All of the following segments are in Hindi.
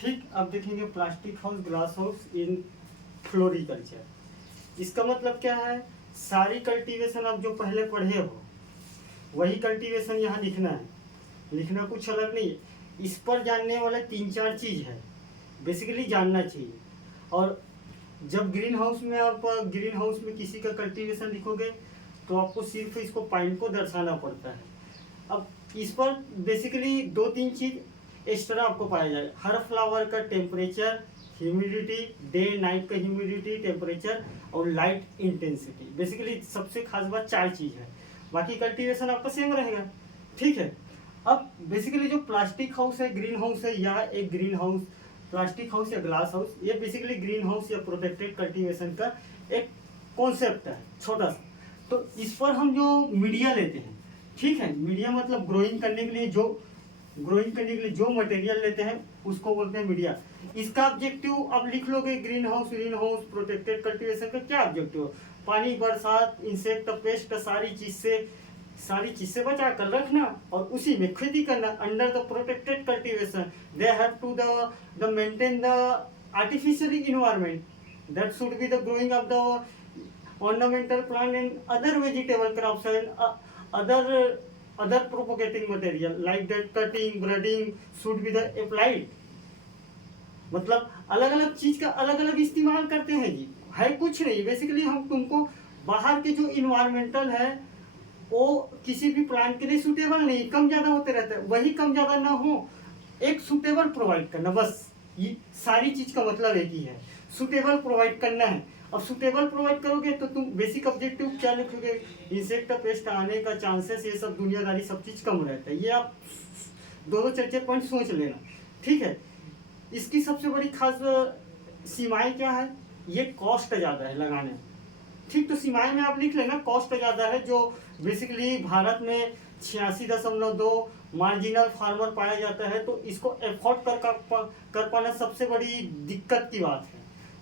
ठीक, अब देखेंगे plastic house, glass house in floriculture. इसका मतलब क्या है, सारी कल्टीवेशन आप जो पहले पढ़े हो वही कल्टीवेशन यहाँ लिखना है, लिखना कुछ अलग नहीं है। इस पर जानने वाले 3-4 चीज़ है बेसिकली जानना चाहिए। और जब ग्रीन हाउस में आप ग्रीन हाउस में किसी का कल्टीवेशन लिखोगे तो आपको सिर्फ इसको पॉइंट को दर्शाना पड़ता है। अब इस पर बेसिकली 2-3 चीज़ एक्स्ट्रा आपको पाया जाएगा। हर फ्लावर का टेम्परेचर, ह्यूमिडिटी, डे नाइट का ह्यूमिडिटी टेम्परेचर और लाइट इंटेंसिटी, बेसिकली सबसे खास बात 4 चीज़ है। बाकी कल्टीवेशन आपका सेम रहेगा, ठीक है। अब बेसिकली जो प्लास्टिक हाउस है, ग्रीन हाउस है, या एक ग्रीन हाउस, प्लास्टिक हाउस या ग्लास हाउस, ये बेसिकली ग्रीन हाउस या प्रोटेक्टेड कल्टीवेशन का एक कॉन्सेप्ट है छोटा सा। तो इस पर हम जो मीडिया लेते हैं, ठीक है, मीडिया मतलब ग्रोइंग करने के लिए जो मटेरियल लेते हैं उसको बोलते हैं मीडिया। इसका ऑब्जेक्टिव अब लिख लोगे, green house, green house, protected cultivation का क्या ऑब्जेक्टिव है? पानी, बरसात, इंसेक्ट, पेस्ट, सारी चीज से बचा कर रखना और उसी में खेती करना। Under the protected cultivation they have to the maintain the artificial environment that should be the growing of the ornamental plant and other vegetable crops and other propagating material like that cutting, budding should be the applied। मतलब अलग अलग चीज का अलग अलग इस्तेमाल करते हैं जी, है कुछ नहीं। बेसिकली हम तुमको बाहर के जो इन्वायरमेंटल है वो किसी भी प्लांट के लिए सुटेबल नहीं, कम ज्यादा होते रहते हैं, वही कम ज्यादा ना हो, एक सुटेबल प्रोवाइड करना, बस ये सारी चीज का मतलब एक ही है, सुटेबल प्रोवाइड करना है। अब सुटेबल प्रोवाइड करोगे तो तुम बेसिक ऑब्जेक्टिव क्या लिखोगे? इंसेक्ट पेस्ट आने का चांसेस, ये सब दुनियादारी सब चीज कम रहता है। ये आप 2-4 पॉइंट सोच लेना, ठीक है। इसकी सबसे बड़ी खास सीमाएं क्या है? ये कॉस्ट ज़्यादा है लगाने में, ठीक। तो सीमाएं में आप लिख लेना, कॉस्ट ज़्यादा है, जो बेसिकली भारत में 86.2 मार्जिनल फार्मर पाया जाता है, तो इसको एफोर्ड कर पाना सबसे बड़ी दिक्कत की बात है,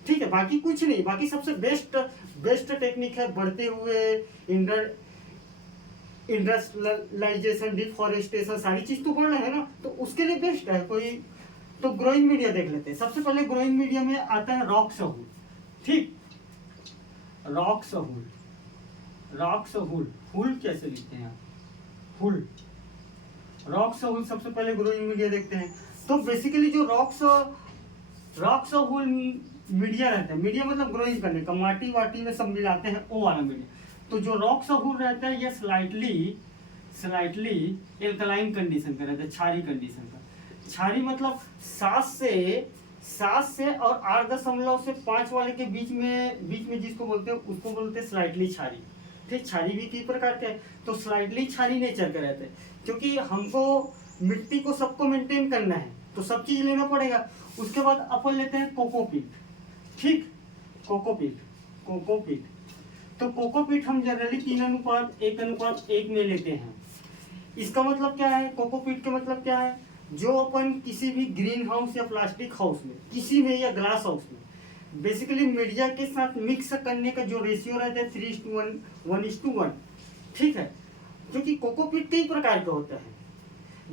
ठीक है। बाकी कुछ नहीं, बाकी सबसे बेस्ट टेक्निक है बढ़ते हुए इंडस्ट्रियलाइजेशन, डिफॉरेस्टेशन, सारी चीज तो बढ़ रहे हैं ना, तो उसके लिए बेस्ट है कोई। तो ग्रोइंग मीडिया देख लेते हैं। सबसे पहले ग्रोइंग मीडिया में आता है रॉक सहूल, ठीक। रॉक सहूल, हुल कैसे लिखते हैं? हुल, रॉक सहूल सबसे पहले ग्रोइंग मीडिया देखते हैं। तो बेसिकली जो रॉक सहूल मीडिया रहता है, मीडिया मतलब ग्रोइंग करने का, माटी वाटी में सब मिलाते हैं वो वाला मीडिया। तो जो रॉक सहूल रहता है ये स्लाइटली एल्कलाइन कंडीशन का रहता है, क्षारीय कंडीशन का। क्षारीय मतलब 7 से और 8.5 वाले के बीच में जिसको बोलते हैं उसको बोलते हैं स्लाइटली क्षारीय, ठीक। क्षारीय भी कई प्रकार के हैं, तो स्लाइटली क्षारीय नेचर का रहता है, क्योंकि हमको मिट्टी को सबको मेंटेन करना है तो सब चीज लेना पड़ेगा। उसके बाद अपन लेते हैं कोकोपीट, ठीक। कोकोपीट तो कोकोपीट हम जनरली 3:1:1 में लेते हैं। इसका मतलब क्या है? कोकोपीट का मतलब क्या है? जो अपन किसी भी ग्रीन हाउस या प्लास्टिक हाउस में, किसी में या ग्लास हाउस में बेसिकली मीडिया के साथ मिक्स करने का जो रेशियो रहता है 3:1, 1:1, ठीक है। क्योंकि कोकोपीट कई प्रकार का होता है।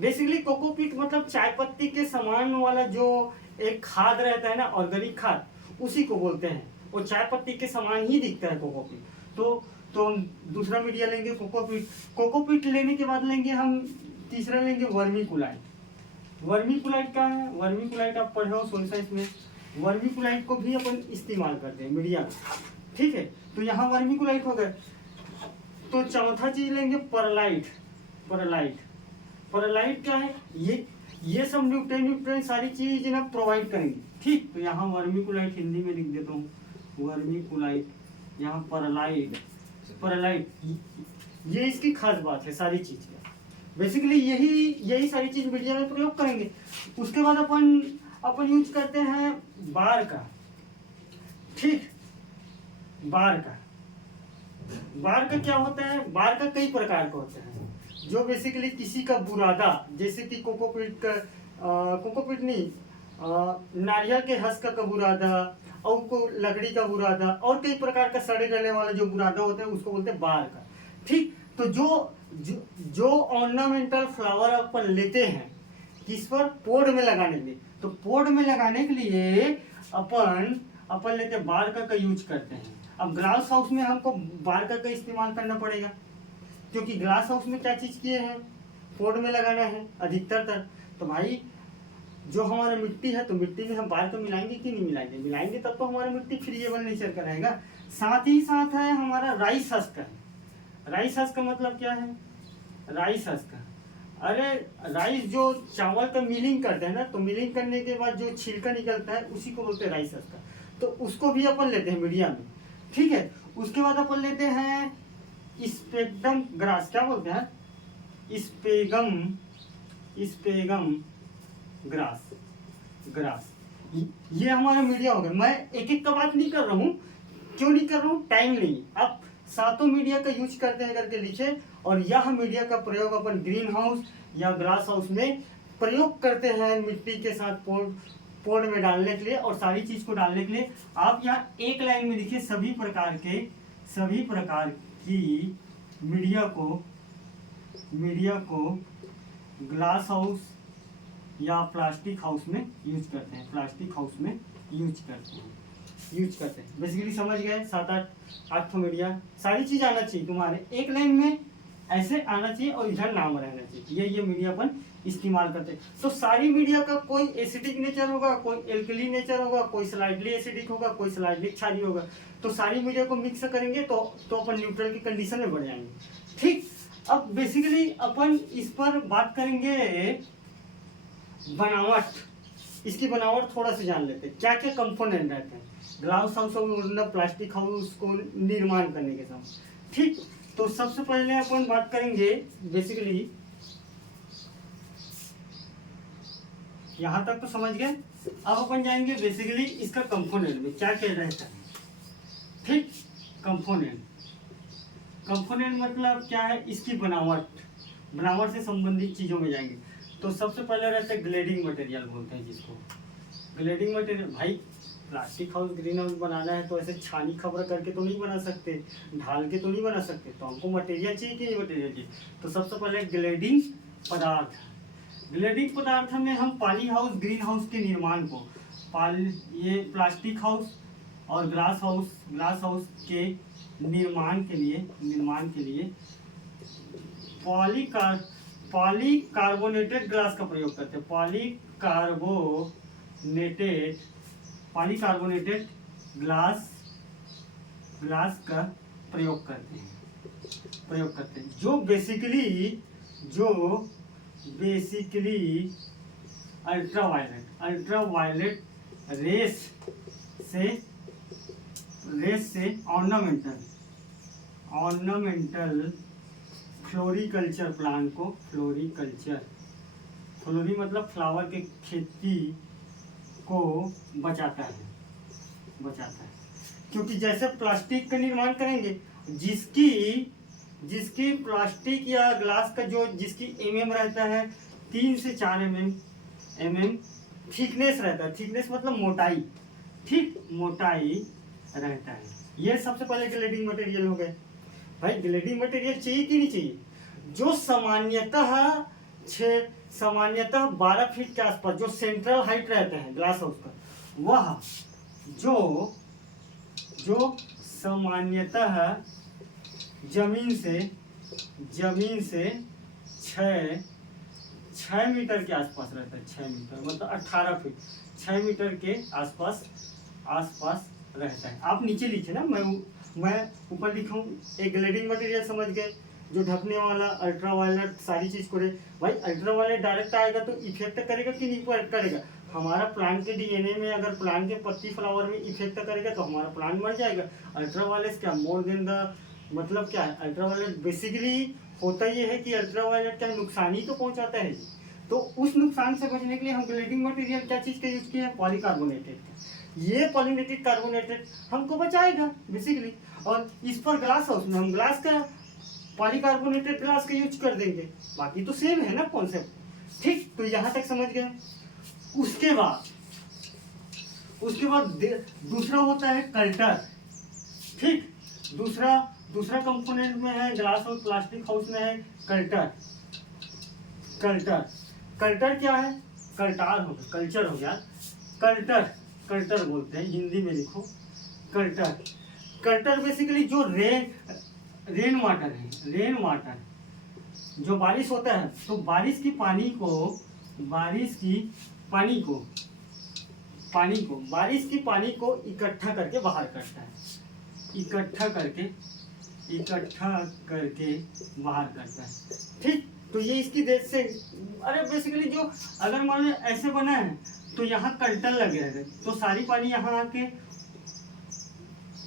बेसिकली कोकोपीट मतलब चाय पत्ती के समान वाला जो एक खाद रहता है ना, ऑर्गेनिक खाद, उसी को बोलते हैं। वो चाय पत्ती के समान ही दिखता है कोकोपीट। तो हम दूसरा मीडिया लेंगे कोकोपीट लेने के बाद लेंगे हम तीसरा लेंगे वर्मीकुलाइट। वर्मीकुलाइट क्या है? वर्मीकुलाइट आप पढ़े हो सोशल साइंस में। वर्मीकुलाइट को भी अपन इस्तेमाल करते हैं मीडिया में, ठीक है। तो यहाँ वर्मीकुलाइट हो गए। तो चौथा चीज लेंगे परलाइट क्या है? ये सब न्यूट्रिएंट सारी चीज ना प्रोवाइड करेंगे, ठीक। तो यहाँ वर्मीकुलाइट हिंदी में लिख देता हूँ, वर्मीकुलाइट, यहाँ परलाइट, ये इसकी खास बात है सारी चीज का। बेसिकली यही सारी चीज मीडिया में प्रयोग करेंगे। उसके बाद अपन यूज करते हैं बार का, ठीक। बार का क्या होता है? बार का कई प्रकार का होता है, जो बेसिकली किसी का बुरादा, जैसे कि कोकोपीट नहीं, नारियल के हस्क का बुरादा और को लकड़ी का बुरादा और कई प्रकार का सड़े गले वाला जो बुरादा होता है उसको बोलते हैं बार का, ठीक। तो जो ऑर्नामेंटल फ्लावर अपन लेते हैं किस पर? पोड में लगाने के लिए, तो तो पोर्ट में लगाने के लिए अपन लेते बारकर का यूज करते हैं। अब ग्लास हाउस में हमको बारकर का इस्तेमाल करना पड़ेगा, क्योंकि ग्लास हाउस में क्या चीज़ किए हैं, पोर्ट में लगाना है अधिकतर। तो भाई जो हमारा मिट्टी है, तो मिट्टी में हम बारकर मिलाएंगे कि नहीं मिलाएंगे, मिलाएंगे तब तो हमारा मिट्टी फ्रीएबल नेचर का रहेगा। साथ ही साथ है हमारा राइस हस्क का। राइस हस्क का मतलब क्या है, राइस हस्क का, अरे राइस जो चावल का मिलिंग करते हैं ना, तो मिलिंग करने के बाद जो छिलका निकलता है उसी को बोलते हैं राइस हस्क का। तो उसको भी अपन लेते हैं मीडिया में, ठीक है। उसके बाद अपन लेते हैं स्पेगम ग्रास, क्या बोलते हैं, स्पेगम ग्रास। ये हमारा मीडिया हो गया। मैं एक एक का बात नहीं कर रहा हूँ, क्यों नहीं कर रहा हूँ, टाइम नहीं। आप सातों मीडिया का यूज करते हैं करके लिखे, और यह मीडिया का प्रयोग अपन ग्रीन हाउस या ग्लास हाउस में प्रयोग करते हैं मिट्टी के साथ पोर्ट में डालने के लिए और सारी चीज को डालने के लिए। आप यहाँ एक लाइन में लिखिए सभी प्रकार की मीडिया को ग्लास हाउस या प्लास्टिक हाउस में यूज करते हैं, बेसिकली समझ गए। 7-8 मीडिया, सारी चीज आना चाहिए तुम्हारे एक लाइन में, ऐसे आना चाहिए और इधर नाम रहना चाहिए। ये मीडिया अपन इस्तेमाल करते हैं। तो सारी मीडिया का कोई एसिडिक नेचर होगा, कोई एल्कली नेचर होगा, कोई स्लाइडली एसिडिक होगा, कोई स्लाइडली क्षारीय होगा। तो सारी मीडिया को मिक्स करेंगे तो अपन न्यूट्रल की कंडीशन में बढ़ जाएंगे, ठीक। अब बेसिकली अपन इस पर बात करेंगे बनावट, इसकी बनावट थोड़ा सा जान लेते हैं। क्या क्या कंपोनेंट रहते हैं ग्लास हाउस और प्लास्टिक हाउस को निर्माण करने के समय, ठीक। तो सबसे पहले अपन बात करेंगे बेसिकली, यहां तक तो समझ गए। अब अपन जाएंगे बेसिकली इसका कंपोनेंट में क्या क्या रहता है, ठीक। कंपोनेंट मतलब क्या है, इसकी बनावट से संबंधित चीजों में जाएंगे। तो सबसे पहले रहता है ग्लेडिंग मटेरियल, बोलते हैं जिसको ग्लेडिंग मटेरियल। भाई प्लास्टिक हाउस ग्रीन हाउस बनाना है तो ऐसे छानी खबर करके तो नहीं बना सकते, ढाल के तो नहीं बना सकते, तो हमको मटेरियल चाहिए कि नहीं मटेरियल चाहिए। तो सबसे पहले ग्लेडिंग पदार्थ में हम पॉली हाउस ग्रीन हाउस के निर्माण को, ये प्लास्टिक हाउस और ग्लास हाउस के निर्माण के लिए पॉलीकार्बोनेटेड ग्लास का प्रयोग करते हैं। पॉलीकार्बोनेटेड ग्लास का प्रयोग करते हैं, जो बेसिकली अल्ट्रावायलेट रेस से ऑर्नामेंटल फ्लोरिकल्चर प्लांट को, फ्लोरी मतलब फ्लावर के खेती को बचाता है। क्योंकि जैसे प्लास्टिक का निर्माण करेंगे, जिसकी प्लास्टिक या ग्लास का जो जिसकी रहता है 3 से 4 mm थिकनेस रहता है। थिकनेस मतलब मोटाई, ठीक, मोटाई रहता है। ये सबसे पहले ग्लेडिंग मटेरियल हो गए। भाई ग्लेडिंग मटेरियल चाहिए कि नहीं चाहिए, जो सामान्यतः 12 फीट के आसपास जो सेंट्रल हाइट रहता है ग्लास हाउस का, वह जो सामान्यतः जमीन से 6 मीटर के आसपास रहता है। 6 मीटर मतलब 18 फीट, 6 मीटर के आसपास रहता है। आप नीचे लिखे ना, मैं ऊपर लिखा हूँ। एक ग्लेडिंग मटेरियल समझ गए, जो ढकने वाला अल्ट्रावायलेट सारी चीज करे। भाई अल्ट्रावायलेट डायरेक्ट आएगा तो इफेक्ट करेगा कि नहीं करेगा। हमारा प्लांट के डीएनए में अगर प्लांट के पत्ती फ्लावर में इफेक्ट करेगा तो हमारा प्लांट मर जाएगा। अल्ट्रावायलेट क्या मोर देन द मतलब क्या है, अल्ट्रावायलेट बेसिकली होता ये है कि अल्ट्रावायलेट क्या नुकसान ही तो पहुंचाता है। तो उस नुकसान से बचने के लिए हम ग्लेडिंग मटेरियल क्या चीज का यूज किए हैं, पॉलीकार्बोनेटेड का। ये पॉलीनेटेड कार्बोनेटेड हमको बचाएगा बेसिकली। और इस पर ग्लास हाउस में हम ग्लास का पॉलीकार्बोनेटेड ग्लास का यूज कर देंगे, बाकी तो सेम है ना कॉन्सेप्ट, ठीक। तो यहाँ तक समझ गए। उसके बाद दूसरा होता है कल्टर, ठीक। दूसरा कंपोनेंट में है ग्लास हाउस प्लास्टिक हाउस में है कल्टर क्या है, कल्टार हो गया, कल्चर हो गया, कल्टर, कल्टर बोलते हैं, हिंदी में लिखो कल्टर। कल्टर बेसिकली जो रेन वाटर है, रेन वाटर जो बारिश होता है, तो बारिश की पानी को, बारिश की पानी को, बारिश की पानी को इकट्ठा करके बाहर करता है, इकट्ठा करके बाहर करता है। ठीक, तो ये इसकी देश से, अरे बेसिकली जो अगर मान लो ऐसे बना है तो यहाँ कल्टर लगे रहते, तो सारी पानी यहाँ आके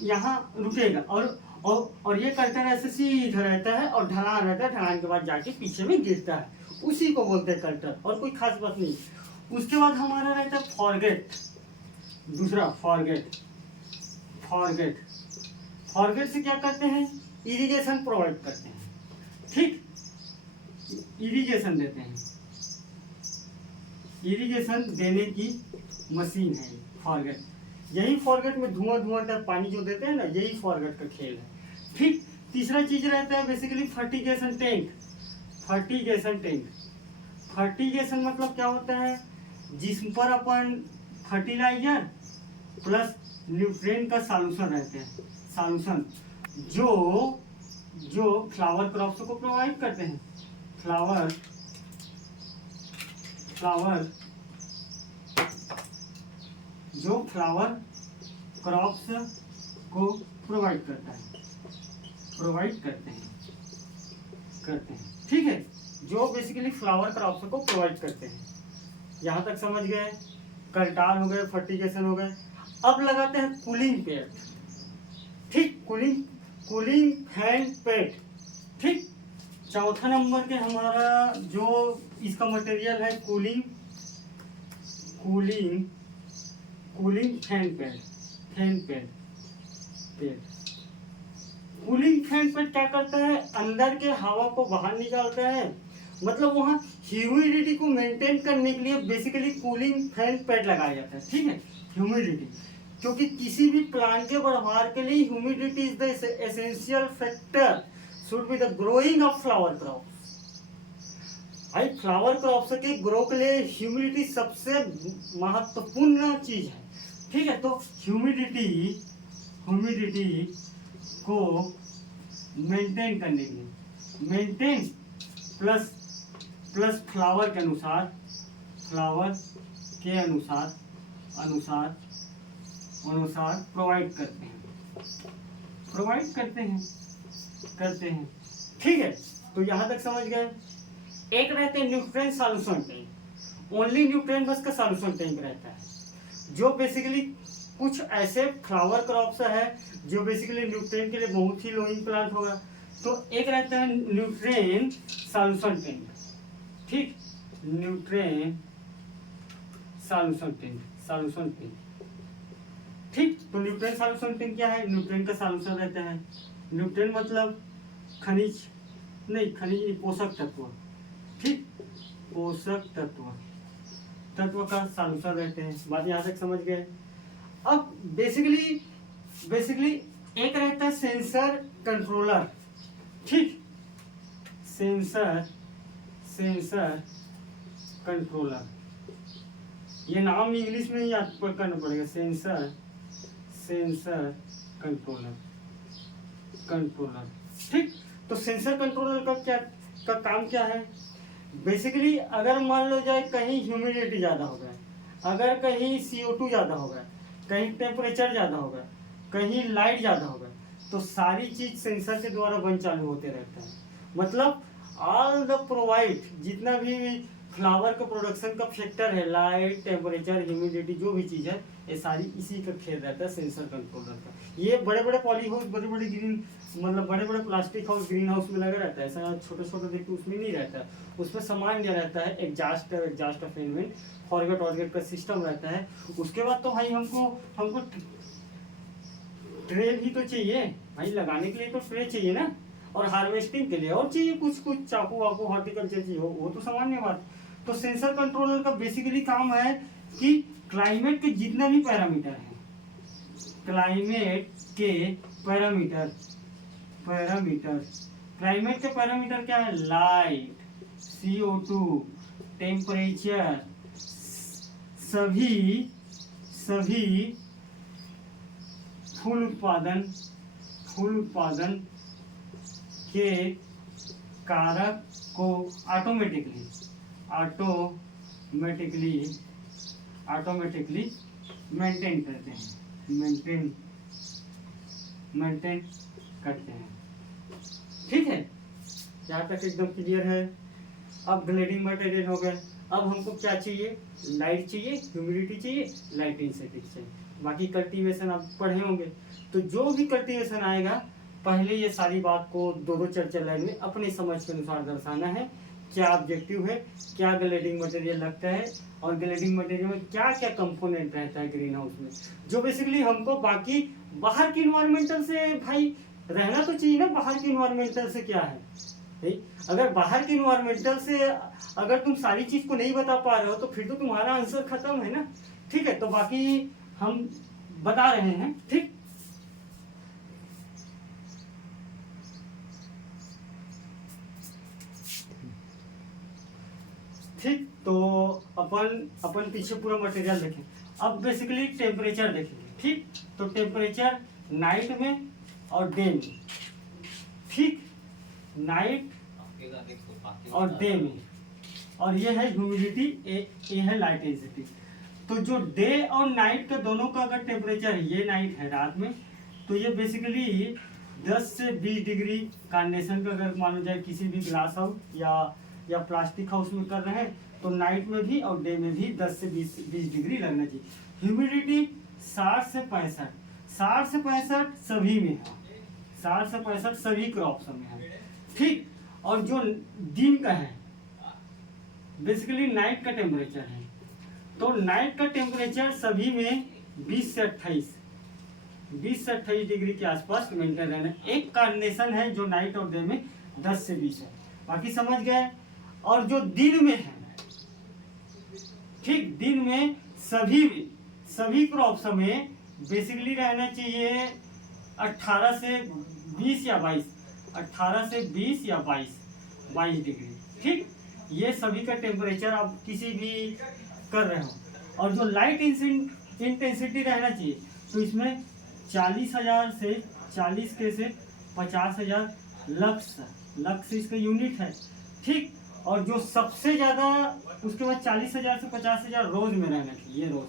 यहाँ रुकेगा, और ये कल्टर ऐसे सीधा रहता है और ढलान रहता है, ढलान के बाद जाके पीछे में गिरता है, उसी को बोलते हैं कल्टर, और कोई खास बात नहीं। उसके बाद हमारा रहता है फॉरगेट, दूसरा फॉरगेट। फॉरगेट से क्या करते हैं, इरिगेशन प्रोवाइड करते हैं। ठीक, इरिगेशन देते हैं, इरिगेशन देने की मशीन है फॉरगेट। यही फॉरगेट में धुआं तक पानी जो देते हैं ना, यही फॉरगेट का खेल है। ठीक, तीसरा चीज रहता है बेसिकली फर्टिगेशन टैंक। फर्टिगेशन मतलब क्या होता है, जिस पर अपन फर्टिलाइजर प्लस न्यूट्रिएंट का सॉल्यूशन रहते हैं, सॉल्यूशन जो फ्लावर क्रॉप्स को प्रोवाइड करते हैं, फ्लावर जो फ्लावर क्रॉप्स को प्रोवाइड करते हैं। ठीक है, जो बेसिकली फ्लावर क्रॉप्स को प्रोवाइड करते हैं। यहाँ तक समझ गए, कल्टार हो गए, फर्टिगेशन हो गए। अब लगाते हैं कूलिंग पैड। ठीक, कूलिंग फैन पैड। ठीक, चौथा नंबर के हमारा जो इसका मटेरियल है cooling fan pad. Cooling fan pad क्या करता है, अंदर के हवा को बाहर निकालता है, मतलब वहाँ ह्यूमिडिटी को मेंटेन करने के लिए बेसिकली कूलिंग फैन पैड लगाया जाता है। ठीक है, ह्यूमिडिटी, क्योंकि किसी भी प्लांट के बढ़वार के लिए humidity is the essential factor should be the growing of flower crops. भाई फ्लावर क्रॉप्स के ग्रो के लिए ह्यूमिडिटी सबसे महत्वपूर्ण चीज है। ठीक है, तो ह्यूमिडिटी को मेंटेन करने के लिए, मेंटेन प्लस फ्लावर के अनुसार प्रोवाइड करते हैं। ठीक है, तो यहाँ तक समझ गए। एक रहते हैं nutrient solution tank, only nutrient बस का सॉल्यूशन टैंक रहता है, जो बेसिकली कुछ ऐसे फ्लावर क्रॉप्स है जो बेसिकली न्यूट्रिएंट के लिए बहुत ही लोइंग प्लांट होगा, तो एक रहता है न्यूट्रिएंट सॉल्यूशन टैंक। ठीक, न्यूट्रिएंट सॉल्यूशन टैंक। ठीक, तो न्यूट्रिएंट सॉल्यूशन टैंक क्या है, न्यूट्रिएंट का सॉल्यूशन रहता है। न्यूट्रिएंट मतलब खनिज नहीं, पोषक तत्व। ठीक, पोषक तत्व का सॉल्यूशन रहते हैं। बात यहाँ तक समझ गए। अब बेसिकली एक रहता है सेंसर कंट्रोलर। ठीक, सेंसर कंट्रोलर, ये नाम इंग्लिश में ही याद करना पड़ेगा, सेंसर कंट्रोलर। ठीक, तो सेंसर कंट्रोलर का काम क्या है, बेसिकली अगर मान लो जाए कहीं ह्यूमिडिटी ज़्यादा हो गया, अगर कहीं CO2 ज़्यादा हो गया, कहीं टेम्परेचर ज़्यादा हो गया, कहीं लाइट ज़्यादा हो गया, तो सारी चीज़ सेंसर के द्वारा बंद चालू होते रहता है। मतलब ऑल द प्रोवाइड, जितना भी फ्लावर का प्रोडक्शन का फैक्टर है, लाइट, टेम्परेचर, ह्यूमिडिटी, जो भी चीज़ है, ये सारी इसी का खेल रहता है सेंसर कंट्रोलर का। ये बड़े बड़े पॉली हाउस, बड़े बड़े प्लास्टिक हाउस, ग्रीन हाउस में लगा रहता है, ऐसा छोटे देखिए उसमें नहीं रहता है। उसमें सामान क्या रहता है, एग्जास्ट फैन, फॉरगेट का सिस्टम रहता है। उसके बाद तो भाई हमको ट्रे भी तो चाहिए भाई, लगाने के लिए तो ट्रे चाहिए ना, और हार्वेस्टिंग के लिए और चाहिए कुछ चाकू वाकू, हॉर्टिकल्चर चाहिए, वो तो सामान्य बात। तो सेंसर कंट्रोलर का बेसिकली काम है कि क्लाइमेट के जितने भी पैरामीटर हैं, क्लाइमेट के पैरामीटर क्या है, लाइट, CO2, टेम्परेचर, सभी सभी फूल उत्पादन के कारक को ऑटोमेटिकली मेंटेन करते हैं, मेंटेन करते हैं। ठीक है, यहाँ तक एकदम क्लियर है। अब ग्लेडिंग मटेरियल हो गए। अब हमको क्या चाहिए? लाइट चाहिए, ह्यूमिडिटी चाहिए, लाइट इंटेंसिटी चाहिए। बाकी कल्टीवेशन आप पढ़े होंगे, तो जो भी कल्टीवेशन आएगा पहले ये सारी बात को दो चर्चा लाइन में अपनी समझ के अनुसार दर्शाना है। क्या ऑब्जेक्टिव है, क्या ग्लेडिंग मटेरियल लगता है, और ग्लेडिंग मटेरियल में क्या क्या कंपोनेंट रहता है ग्रीन हाउस में, जो बेसिकली हमको बाकी बाहर की इन्वायरमेंटल से भाई रहना तो चाहिए ना। बाहर की इन्वायरमेंटल से क्या है भाई? अगर बाहर की इन्वायरमेंटल से अगर तुम सारी चीज को नहीं बता पा रहे हो तो फिर तो तुम्हारा आंसर खत्म है ना। ठीक है, तो बाकी हम बता रहे हैं। ठीक, ठीक, तो अपन पीछे पूरा मटेरियल देखें। अब बेसिकली टेम्परेचर देखेंगे। ठीक, तो टेम्परेचर नाइट में और डे में। ठीक, नाइट और डे में, और ये है ह्यूमिडिटी, ये है लाइट इंटेंसिटी। तो जो डे और नाइट का दोनों का अगर टेम्परेचर है, ये नाइट है रात में, तो ये बेसिकली 10 से 20 डिग्री कंडेंसेशन का अगर मान लो जाए किसी भी ग्लास हाउस या प्लास्टिक हाउस में कर रहे हैं तो नाइट में भी और डे में भी 10 से 20 डिग्री लगना चाहिए। ह्यूमिडिटी 60 से 65 सभी में है, 60 से 65 सभी क्रॉप्स में है। ठीक, और जो दिन का है बेसिकली नाइट का टेम्परेचर है, तो नाइट का टेम्परेचर सभी में 20 से 28 डिग्री के आसपास मेंटेन रहना। एक कंडीशन है जो नाइट और डे में 10 से 20 है, बाकी समझ गए। और जो दिन में है, ठीक, दिन में सभी क्रॉप्स में बेसिकली रहना चाहिए 18 से 20 या 22 डिग्री। ठीक, ये सभी का टेम्परेचर आप किसी भी कर रहे हो। और जो लाइट इंटेंसिटी रहना चाहिए तो इसमें 40,000 से 40 के से 50,000 लक्स इसका यूनिट है। ठीक, और जो सबसे ज्यादा उसके बाद 40,000 से 50,000 रोज में रहना चाहिए, ये रोज।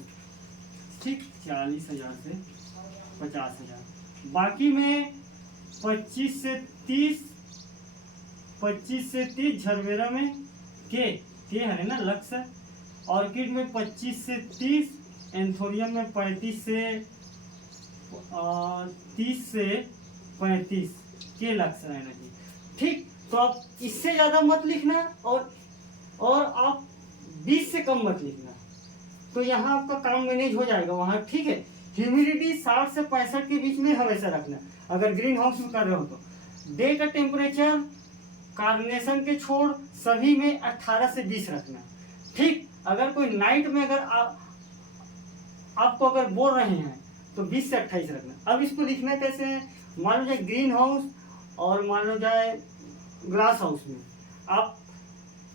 ठीक, 40,000 से 50,000। बाकी में 25 से 30 झरवेरा में के है ना लक्स है। ऑर्किड में 25 से 30, एंथोरियम में 35 से 30 से 35 के लक्स रहना चाहिए। ठीक, तो आप इससे ज्यादा मत लिखना और आप 20 से कम मत लिखना, तो यहाँ आपका काम मैनेज हो जाएगा वहाँ। ठीक है, ह्यूमिडिटी 60 से 65 के बीच में हमेशा रखना अगर ग्रीन हाउस में कर रहे हो तो। डे का टेम्परेचर कार्बोनेशन के छोड़ सभी में 18 से 20 रखना। ठीक, अगर कोई नाइट में अगर आपको अगर बोल रहे हैं तो 20 से 28 रखना। अब इसको लिखना कैसे है? मान लो जाए ग्रीन हाउस और मान लो जाए ग्लास हाउस में आप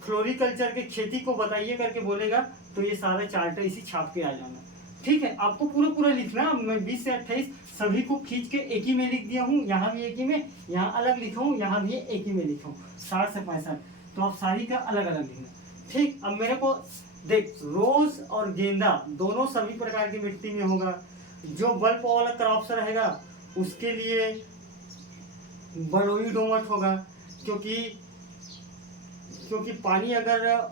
फ्लोरिकल्चर के खेती को बताइए करके बोलेगा तो ये सारा चार्ट इसी छाप के आ जाना। ठीक है, आपको पूरा लिखना। मैं 20 से 28 सभी को खींच के एक ही में लिख दिया हूँ, यहाँ भी एक ही में, यहाँ अलग लिखा हूँ, यहाँ भी एक ही में लिखा हूँ 60 से 65। तो आप सारी का अलग अलग लिखना। ठीक, अब मेरे को देख, रोज और गेंदा दोनों सभी प्रकार की मिट्टी में होगा। जो बल्ब वाला क्रॉप्स रहेगा उसके लिए बलुई दोमट होगा, क्योंकि पानी अगर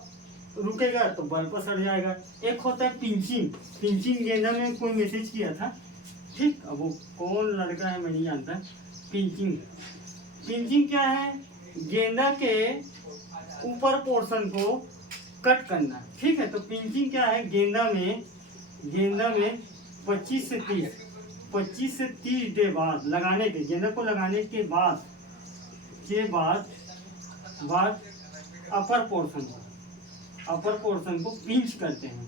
रुकेगा तो बल्ब सड़ जाएगा। एक होता है पिंचिंग गेंदा में कोई मैसेज किया था। ठीक, अब वो कौन लड़का है मैं नहीं जानता। पिंचिंग क्या है? गेंदा के ऊपर पोर्शन को कट करना। ठीक है, तो पिंचिंग क्या है? गेंदा में 25 से 30 डे बाद लगाने के, गेंदा को लगाने के बाद अपर पोर्शन को पिंच करते हैं।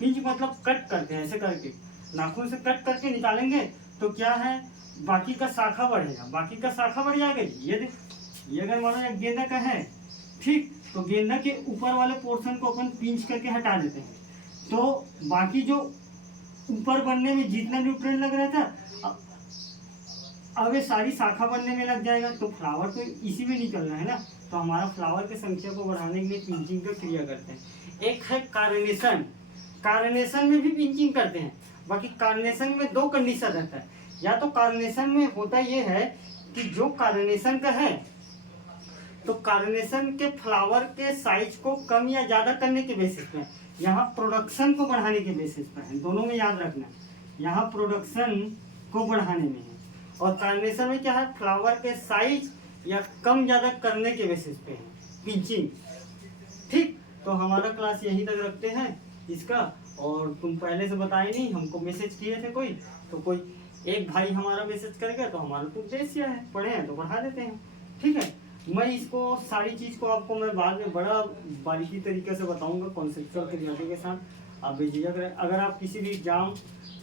पिंच मतलब कट करते हैं, ऐसे करके नाखून से कट करके निकालेंगे तो क्या है, बाकी का शाखा बढ़ेगा, बाकी का शाखा बढ़ जाएगा। ये अगर मान लो गेंदा का है, ठीक, तो गेंदा के ऊपर वाले पोर्शन को अपन पिंच करके हटा देते हैं। तो बाकी जो ऊपर बनने में जितना न्यूट्रिएंट लग रहा था अब ये सारी शाखा बनने में लग जाएगा, तो फ्लावर तो इसी में निकलना है ना। तो हमारा फ्लावर की संख्या को बढ़ाने के लिए पिंचिंग का क्रिया करते हैं। एक है कार्नेशन, कार्नेशन में भी पिंचिंग करते हैं। बाकी कार्नेशन में दो कंडीशन रहता है, या तो कार्नेशन में होता ये है कि जो कार्नेशन का है तो कार्नेशन के फ्लावर के साइज को कम या ज़्यादा करने के बेसिस पे, यहाँ प्रोडक्शन को बढ़ाने के बेसिस पे है। दोनों में याद रखना, यहाँ प्रोडक्शन को बढ़ाने में है और कार्नेशन में क्या है, फ्लावर के साइज या कम ज़्यादा करने के बेसिस पे है पिंचिंग। ठीक, तो हमारा क्लास यहीं तक रखते हैं इसका। और तुम पहले से बताए नहीं, हमको मैसेज किए थे कोई, तो कोई एक भाई हमारा मैसेज कर गया, तो हमारा तो उद्देश्य है पढ़े हैं तो पढ़ा देते हैं। ठीक है, मैं इसको सारी चीज़ को आपको मैं बाद में बड़ा बारीकी तरीके से बताऊंगा कॉन्सेप्चुअल क्रिएटिविटी के साथ। आप बेझिझक रहे, अगर आप किसी भी एग्जाम,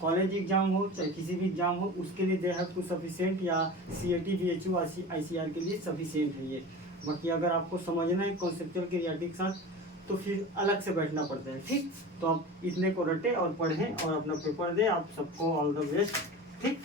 कॉलेज एग्जाम हो चाहे किसी भी एग्जाम हो, उसके लिए दे हैव टू सफिशिएंट, या CAT VHU ICR के लिए सफिशिएंट है ये। बाकी अगर आपको समझना है कॉन्सेप्चुअल क्रिएटिविटी के साथ तो फिर अलग से बैठना पड़ता है। ठीक, तो आप इतने को रटे और पढ़ें और अपना पेपर दें। आप सबको ऑल द बेस्ट। ठीक।